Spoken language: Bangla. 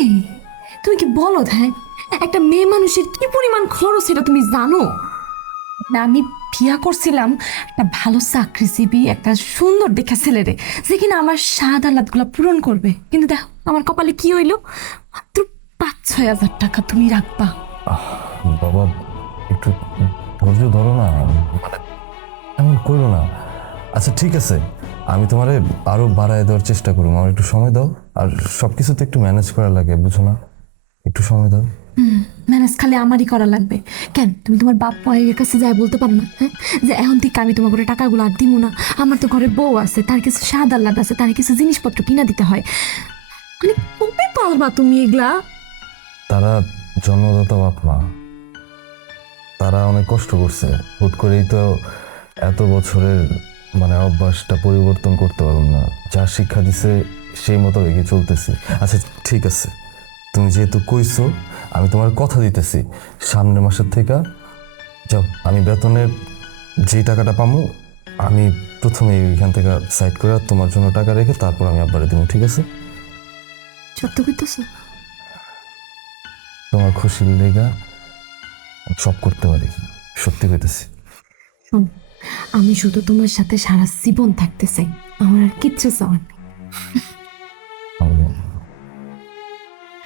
এই, তুমি কি বলো হ্যাঁ একটা মেয়ে মানুষের কি পরিমাণ খরচ এটা তুমি জানো? না, আমি বিয়া করছিলাম একটা ভালো চাকরিজীবী, একটা সুন্দর দেখা ছেলেরে যে কিনা আমার স্বাদ আহ্লাদগুলো পূরণ করবে। কিন্তু দেখো, আমার কপালে কি হইল? মাত্র পাঁচ ছয় হাজার টাকা তুমি রাখবা। বাবা, একটু ধৈর্য ধরো না। মানে এমন করো না। আচ্ছা ঠিক আছে। আমি তোমারে আরও বাড়ায় দেওয়ার চেষ্টা করব। আমার একটু সময় দাও আর সব কিছু তো একটু ম্যানেজ করা লাগে বুঝো না? একটু সময় দাও। ম্যানেজ খালি আমারই করা লাগবে। কেন? তুমি তোমার বাপ মায়ের কাছে যাই বলতে পারো না হ্যাঁ? যে এখন থেকে আমি তোমার ঘরে টাকাগুলো আর দিব না। আমার তো ঘরে বউ আছে তার কিছু স্বাদ আহ্লাদ আছে তার কিছু জিনিসপত্র কিনা দিতে হয়। মানে কবে পারবা তুমি এগুলা? তারা জন্মদাতা বাপ মা। তারা অনেক কষ্ট করছে। হুট করেই তো এত বছরের মানে অভ্যাসটা পরিবর্তন করতে পারুন না। যা শিক্ষা দিছে সেই মতো রেখে চলতেছি। আচ্ছা ঠিক আছে। তুমি যেহেতু কইছো আমি তোমার কথা দিতেছি। সামনের মাসের থেকে যাও আমি বেতনের যে টাকাটা পামু আমি প্রথমে এইখান থেকে সাইড করে তোমার জন্য টাকা রেখে তারপর আমি আব্বারে দিব ঠিক আছে? সত্য করতেছো তোমার খুশির লেগা সব করতে পারি সত্যি কইতেছি। শোনো, আমি শুধু তোমার সাথে সারা জীবন থাকতে চাই। আমার আর কিচ্ছু চাওয়ার নেই।